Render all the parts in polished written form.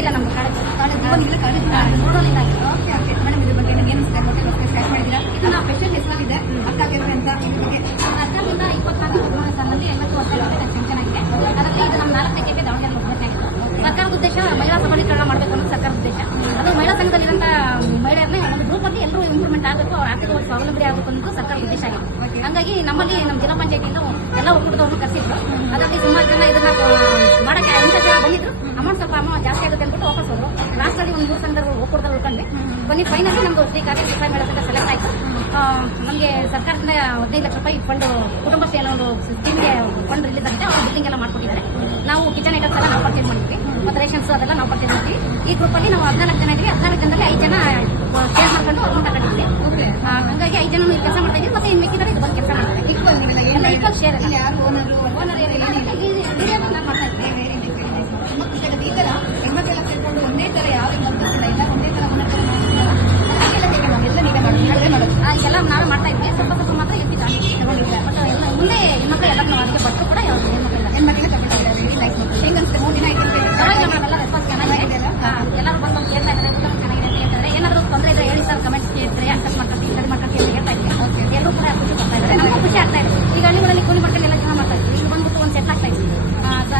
ಇಲ್ಲ ನಮ್ಮ ಮೇಡಮ್ ಇದ್ರ ಬಗ್ಗೆ ಏನು ಸ್ಟಾರ್ಟ್ ಮಾಡಿದ್ದೀರಾ? ಇದು ನಾವು ಸ್ಪೆಷಲ್ ಹೆಸರಿದೆ ಅಕ್ಕ ಕೆರೆ ಅಂತ. ಸರ್ಕಾರದಿಂದ 24 ಸಾಲಲ್ಲಿ 80 ವರ್ಷ ಪೆನ್ಷನ್ ಆಗಿದೆ. ಅದರಲ್ಲಿ ಇದು ನಮ್ಮ 4 ಕೆಕೆ ದಾವಣಗೆರೆ ಹೋಗ್ಬೇಕಾಗಿತ್ತು. ಸರ್ಕಾರದ ಉದ್ದೇಶ ಮಹಿಳಾ ಸಬಲೀಕರಣ ಮಾಡಬೇಕು ಅನ್ನೋದು ಸರ್ಕಾರದ ಉದ್ದೇಶ. ಅದು ಮಹಿಳಾ ಸಂಘದಲ್ಲಿರುವಂತ ಮಹಿಳೆಯರನ್ನ ಒಂದು ಗ್ರೂಪ್ ಆಗಿ ಎಲ್ಲರೂ ಇಂಪ್ರೂವ್ಮೆಂಟ್ ಆಗಬೇಕು, ಅವ್ರ ಆರ್ಥಿಕ ಸ್ವಾವಲಂಬಿ ಆಗಬೇಕು ಅನ್ನೋದು ಸರ್ಕಾರದ ಉದ್ದೇಶ ಆಗಿದೆ. ಹಂಗಾಗಿ ನಮ್ಮಲ್ಲಿ ನಮ್ಮ ಜಿಲ್ಲಾ ಪಂಚಾಯತಿಯಿಂದ ಎಲ್ಲ ಒಕ್ಕೂಟದವ್ರನ್ನು ಕರೆಸಿದ್ರು. ಅದರಲ್ಲಿ ಸುಮಾರು ಜನ ಇದನ್ನ ಮಾಡಕ್ಕೆ ಬಂದಿದ್ರು. ಅಮೌಂಟ್ ಸ್ವಲ್ಪ ಜಾಸ್ತಿ ಆಗುತ್ತೆ ಅಂದ್ಬಿಟ್ಟು ವಾಪಸ್ ಹೋದ್ರು. ಲಾಸ್ಟಲ್ಲಿ ಒಂದು 3 ಸಂಘಗಳು ಒಕ್ಕೂಟದಲ್ಲಿ ಉಳ್ಕೊಂಡ್ವಿ. ಬನ್ನಿ ಫೈನಲಿ ನಮ್ದು ಶ್ರೀ ಕಾರ್ಯ ಸಿಪಾಯಿ ಮೇಳ ಸಂಘ ಸೆಲೆಕ್ಟ್ ಆಯಿತು. ನಮಗೆ ಸರ್ಕಾರದಿಂದ 15 ಲಕ್ಷ ರೂಪಾಯಿ ಫಂಡ್ ಕುಟುಂಬ ಸೇನಾ ಒಂದು ಸ್ಕೀಮ್ಗೆ ಫಂಡ್ ರಿಲೀಸ್ ಆಗಿದೆ. ಅವರು ಬಿಲ್ಡಿಂಗ್ ಎಲ್ಲ ಮಾಡ್ಕೊಟ್ಟಿದ್ದಾರೆ. ನಾವು ಕಿಚನ್ ಐಟಮ್ಸ್ ಎಲ್ಲ ನಾವು ಪರ್ಚೇಸ್ ಮಾಡಿದ್ವಿ ಮತ್ತು ರೇಷನ್ಸ್ ಅದೆಲ್ಲ ನಾವು ಪರ್ಚೇಸ್ ಮಾಡ್ತೀವಿ. ಈ ಗ್ರೂಪಲ್ಲಿ ನಾವು 14 ಜನ ಇದ್ವಿ. 14 ಜನದಲ್ಲಿ 5 ಜನ ಶೇರ್ ಮಾಡ್ಕೊಂಡು ಅಮೌಂಟ್ ತಗೊಂಡಿದ್ವಿ. ಹಂಗಾಗಿ 5 ಜನ ಕೆಲಸ ಮಾಡ್ತಾ ಇದ್ದೀವಿ. ಮತ್ತೆ ಇನ್ನು ಮಿಕ್ಕಿದರೆ ಇದು ಬಂದು ಕೆಲಸ ಮಾಡ್ತಾರೆ. ಈಕ್ವಲ್ ಶೇರ್ ಯಾರು ಓನರ್ ಏನಿಲ್ಲ ಮಾಡ್ತಾ ಇದ್ದೀವಿ. ಈ ತರ ಹೆಣ್ಮಕ್ಳೆಲ್ಲ ಸೇರ್ಕೊಂಡು ಒಂದೇ ತರ ಯಾವ ಇಲ್ಲ ಒಂದೇ ತರ ಎಲ್ಲ ನಾವೇ ಮಾಡ್ತಾ ಇದ್ವಿ. ಸ್ವಲ್ಪ ಮಾತ್ರ ಎಲ್ಲಿ ತಗೊಂಡಿದ್ದೆ. ಬಟ್ ಎಲ್ಲ ಮುಂದೆ ಹೆಣ್ಮಕ್ಳು ಎಲ್ಲ ಅದಕ್ಕೆ ಬಟ್ಟರು ಕೂಡ ಹೆಣ್ಮಕ್ಳಿಗೆ ತಗೊಂಡಿದ್ದಾರೆ. ಹೆಂಗ್ ಅನ್ಸುತ್ತೆ 3 ದಿನ ನಾವೆಲ್ಲ ರೆಸ್ಪಾನ್ಸ್ ಚೆನ್ನಾಗಿದೆ. ಎಲ್ಲರೂ ಬಂದು ಕೇಳ್ತಾ ಇದ್ದಾರೆ, ಚೆನ್ನಾಗಿದೆ ಅಂತ ಹೇಳ್ತಾರೆ. ಏನಾದರೂ ತೊಂದರೆ ಇದ್ರೆ ಹೇಳಿ ಸರ್, ಕಮೆಂಟ್ಸ್ ಕೇಳ್ತಾರೆ, ಅಡ್ಜಸ್ಟ್ ಮಾಡ್ಕೊಳ್ತೀವಿ, ಸರಿ ಮಾಡ್ಕೊಳ್ತೀವಿ ಅಂತ ಹೇಳ್ತಾ ಇದ್ದೀವಿ. ಎಲ್ಲರೂ ಕೂಡ ಖುಷಿ ಪಡ್ತಾ ಇದ್ದಾರೆ. ನಮಗೂ ಖುಷಿ ಆಗ್ತಾ ಇದೆ. ಈಗ ಹಳ್ಳಿಗಳಲ್ಲಿ ಕೂಲಿ ಮಾಡ್ಕೊಂಡು ಎಲ್ಲ ಜೀವನ ಮಾಡ್ತಾ ಇದ್ವಿ. ಈಗ ಬಂದ್ಬಿಟ್ಟು ಒಂದು ಸೆಟ್ ಆಗ್ತಾ ಇದ್ವಿ.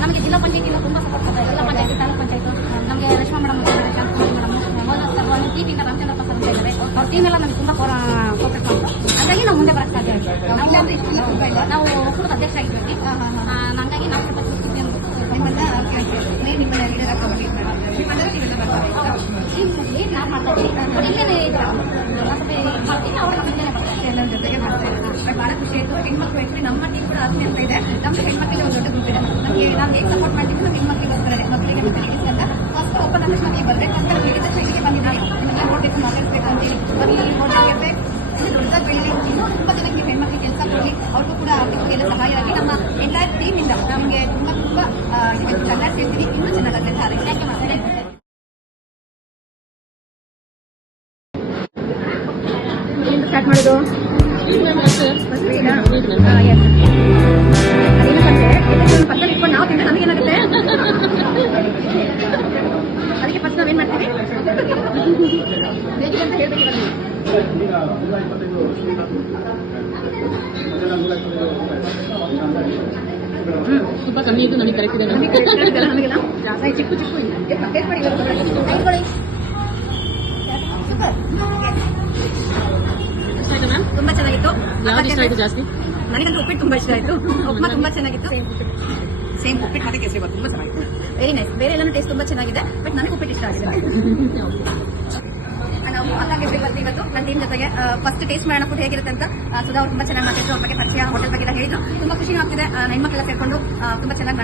ನಮಗೆ ಜಿಲ್ಲಾ ಪಂಚಾಯತಿಯಿಂದ ತುಂಬಾ ಸಪೋರ್ಟ್ ಮಾಡ್ತಾರೆ. ಜಿಲ್ಲಾ ಪಂಚಾಯತಿ, ತಾಲೂಕು ಪಂಚಾಯತ್, ನಮಗೆ Reshma madam, madam ಟೀಮಿಂದ Ramachandrappa sir ಅಂತ ಇದ್ದಾರೆ. ಅವ್ರ ಟೀಮ್ ಎಲ್ಲ ನಮಗೆ ತುಂಬಾ ಕೋಪರೇಟ್ ಮಾಡ್ತಾರೆ. ಹಾಗಾಗಿ ನಾವು ಮುಂದೆ ಬರಕ್ ಸಾಧ್ಯ ಆಗಿದೆ. ನಾವು ಒಕ್ಕೂಟದ ಅಧ್ಯಕ್ಷ ಆಗಿದ್ವಿ. ಹಂಗಾಗಿ ನಾವು ಸ್ವಲ್ಪ ಕೂರ್ತಿದ್ವಿ ಅಂದ್ಬಿಟ್ಟು ನಾವು ಮಾಡ್ತಾ ಇದ್ದೀವಿ. ಮಾಡ್ತೀವಿ, ಅವ್ರ ಜೊತೆಗೆ ಬರ್ತಾರೆ, ಎಲ್ಲರ ಜೊತೆಗೆ ಮಾಡ್ತಾರೆ. ಬಹಳ ಖುಷಿ ಆಯಿತು. ಹೆಣ್ಮಕ್ಳು ಆ್ಯಕ್ಚುಲಿ ನಮ್ಮ ಟೀಮ್ ಕೂಡ ಆಸೆ ಅಂತ ಇದೆ. ನಮ್ಗೆ ಹೆಣ್ಮಕ್ಳಿಗೆ ಒಂದು ದೊಡ್ಡ ಗ್ರೂಪ್ ಇದೆ. ನಮಗೆ ನಾವು ಹೇಗೆ ಸಪೋರ್ಟ್ ಮಾಡ್ತೀವಿ ನಮ್ಮ ಹೆಣ್ಮಕ್ಳಿಗೋಸ್ಕರ, ಮಕ್ಕಳಿಗೆ ಮತ್ತೆ ಲೇಡೀಸ್ ಅಂತ ಫಸ್ಟ್ ಓಪನ್ ಆದ ನಮಗೆ ಬರಬೇಕಂತ ಹೇಳಿದ ತಕ್ಷಣ ಇಲ್ಲಿಗೆ ಬಂದಿದ್ದೀವಿ. ನಿಮಗೆ ನೋಡ್ಬೇಕು, ಮಾತಾಡ್ಬೇಕು ಅಂತೇಳಿ ಬರಲಿ ನೋಡ್ಬೇಕೆ ದೊಡ್ಡದಾಗಿ ಬೆಳೀಲಿ. ಇನ್ನೂ ತುಂಬ ಜನಕ್ಕೆ ಹೆಣ್ಮಕ್ಳಿಗೆ ಕೆಲಸ ಕೊಡಲಿ, ಅವ್ರಿಗೂ ಕೂಡ ಆರ್ಥಿಕವಾಗಿ ಎಲ್ಲ ಸಹಾಯ ಆಗಿ ನಮ್ಮ ಎಂಟೈರ್ ಟೀಮಿಂದ ನಮಗೆ ತುಂಬ ಚೆನ್ನಾಗಿ ಸೇರ್ತೀವಿ. ಇನ್ನೂ ಚೆನ್ನಾಗುತ್ತೆ. ಥ್ಯಾಂಕ್ ಯು ಮಾಡ್ತಾರೆ. ಸ್ಟಾರ್ಟ್ ಮಾಡೋದು ಪಕ್ಕದಲ್ಲಿ ಇಟ್ಕೊಂಡು ನಾವು ತಿಂದ್ರೆ ನಮಗೇನಾಗುತ್ತೆ? ಅದಕ್ಕೆ ಫಸ್ಟ್ ನಾವೇನ್ ಮಾಡ್ತೀವಿ ಹೇಗೆ ಅಂತ ಹೇಳ್ಬೇಕಿಲ್ಲ. ತುಂಬಾ ಕಮ್ಮಿ ಇದ್ದು ನಮಗೆ ಕರೆಕ್ಟ್ ಇದೆ. ನಮಗೆಲ್ಲ ಜಾಸ್ತಿ ಚಿಕ್ಕು ಪರ್ಚೇಸ್ ಮಾಡಿ ತುಂಬಾ ಚೆನ್ನಾಗಿತ್ತು. ಜಾಸ್ತಿ ನನಗಂತೂ ಉಪ್ಪಿಟ್ಟು ತುಂಬಾ ಇಷ್ಟ ಆಯ್ತು. ಉಪ್ಮಾ ತುಂಬಾ ಚೆನ್ನಾಗಿತ್ತು. ಸೇಮ್ ಉಪ್ಪಿಟ್ಟು ಮತ್ತೆ ಕೇಸರಿ ಬಾತ್ ತುಂಬಾ ಚೆನ್ನಾಗಿತ್ತು. Very nice. ಬೇರೆ ಎಲ್ಲಾನು ಟೇಸ್ಟ್ ತುಂಬಾ ಚೆನ್ನಾಗಿದೆ. ಬಟ್ ನನಗೆ ಉಪ್ಪಿಟ್ಟು ಇಷ್ಟ ಆಗಿದೆ. ನಾವು ಅಕ್ಕ ಕೇಸರಿ ಬಾತ್ ಇವತ್ತು ನನ್ನ ಟೀಮ್ ಜೊತೆಗೆ ಫಸ್ಟ್ ಟೇಸ್ಟ್ ಮಾಡೋಣ ಫುಡ್ ಹೇಗಿರುತ್ತೆ ಅಂತ ಸುಧಾ ಅವ್ರು ತುಂಬಾ ಚೆನ್ನಾಗಿ ಮಾತಾಡಿದ್ರು. ಅವ್ರ ಬಗ್ಗೆ ಪರಿಚಯ, ಹೋಟೆಲ್ ಬಗ್ಗೆ ಎಲ್ಲ ಹೇಳಿದ್ರು. ತುಂಬಾ ಖುಷಿ ಆಗ್ತಿದೆ. ಹೆಣ್ಮಕ್ಳೆಲ್ಲ ಸೇರ್ಕೊಂಡು ತುಂಬಾ ಚೆನ್ನಾಗಿ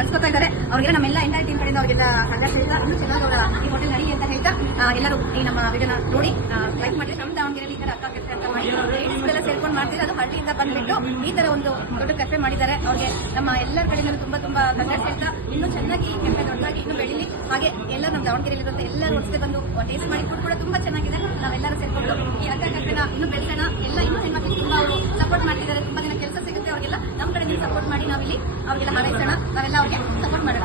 ನಡ್ಸ್ಕೊತಾ ಇದ್ದಾರೆ. ಅವ್ರಿಗೆಲ್ಲ ನಮ್ಮೆಲ್ಲ ಎಂಟೈರ್ ಟೀಮ್ ಕಡೆಯಿಂದ ಅವರಿಗೆಲ್ಲ ಸಜೆಸ್ಟ್ ಇನ್ನೂ ಚೆನ್ನಾಗಿ ಅವರ ಈ ಹೋಟೆಲ್ ನಡಿ ಅಂತ ಹೇಳ್ತಾ ಎಲ್ಲರೂ ಈ ನಮ್ಮ ವಿಡಿಯೋನ ನೋಡಿ ಲೈಕ್ ಮಾಡಿ. ನಮ್ಮ ದಾವಣಗೆರೆಯಲ್ಲಿ ಈ ತರ ಅಕ್ಕ ಕೆಫೆ ಅಂತ ಮಾಡಿ ಲೇಡೀಸ್ಗೆಲ್ಲ ಸೇರ್ಕೊಂಡು ಮಾಡ್ತಿದ್ರೆ ಅದು ಹಳ್ಳಿಯಿಂದ ಬಂದ್ಬಿಟ್ಟು ಈ ತರ ಒಂದು ದೊಡ್ಡ ಕೆಫೆ ಮಾಡಿದ್ದಾರೆ. ಅವ್ರಿಗೆ ನಮ್ಮ ಎಲ್ಲರ ಕಡೆಯಿಂದ ತುಂಬಾ ಸಜೆಸ್ಟ್ ಹೇಳ್ತಾ ಇನ್ನೂ ಚೆನ್ನಾಗಿ ಈ ಕೆಫೆ ದೊಡ್ಡದಾಗಿ ಇನ್ನೂ ಬೆಳೀಲಿ. ಹಾಗೆ ಎಲ್ಲ ನಮ್ಮ ದಾವಣಗೆರೆಯಲ್ಲಿರುತ್ತೆ ಎಲ್ಲರೂ ಒಟ್ಟಿಗೆ ಬಂದು ಟೇಸ್ಟ್ ಮಾಡಿ ಫುಡ್ ಕೂಡ ತುಂಬಾ ಚೆನ್ನಾಗಿದೆ. ನಾವೆಲ್ಲರೂ ಸೇರ್ಕೊಂಡು ಈ ಅಕ್ಕ ಕೆಫೆನ ಇನ್ನೂ ಬೆಳೆಸೋಣ. ಎಲ್ಲ ಇನ್ನೂ ಹೆಣ್ಮಕ್ಳಿಗೆ ತುಂಬಾ ಅವರು ಸಪೋರ್ಟ್ ಮಾಡ್ತಿದ್ದಾರೆ. ತುಂಬಾ ದಿನ ಕೆಲಸ ಸಿಗುತ್ತೆ ಅವ್ರಿಗೆಲ್ಲ. ನಮ್ಮ ಕಡೆಯಿಂದ ಸಪೋರ್ಟ್ ಮಾಡಿ ನಾವಿಲ್ಲಿ ಅವ್ರಿಗೆಲ್ಲ ಹಾರೈಸೋಣ. ನಾವೆಲ್ಲ ಅವ್ರಿಗೆ ಸಪೋರ್ಟ್ ಮಾಡೋಣ.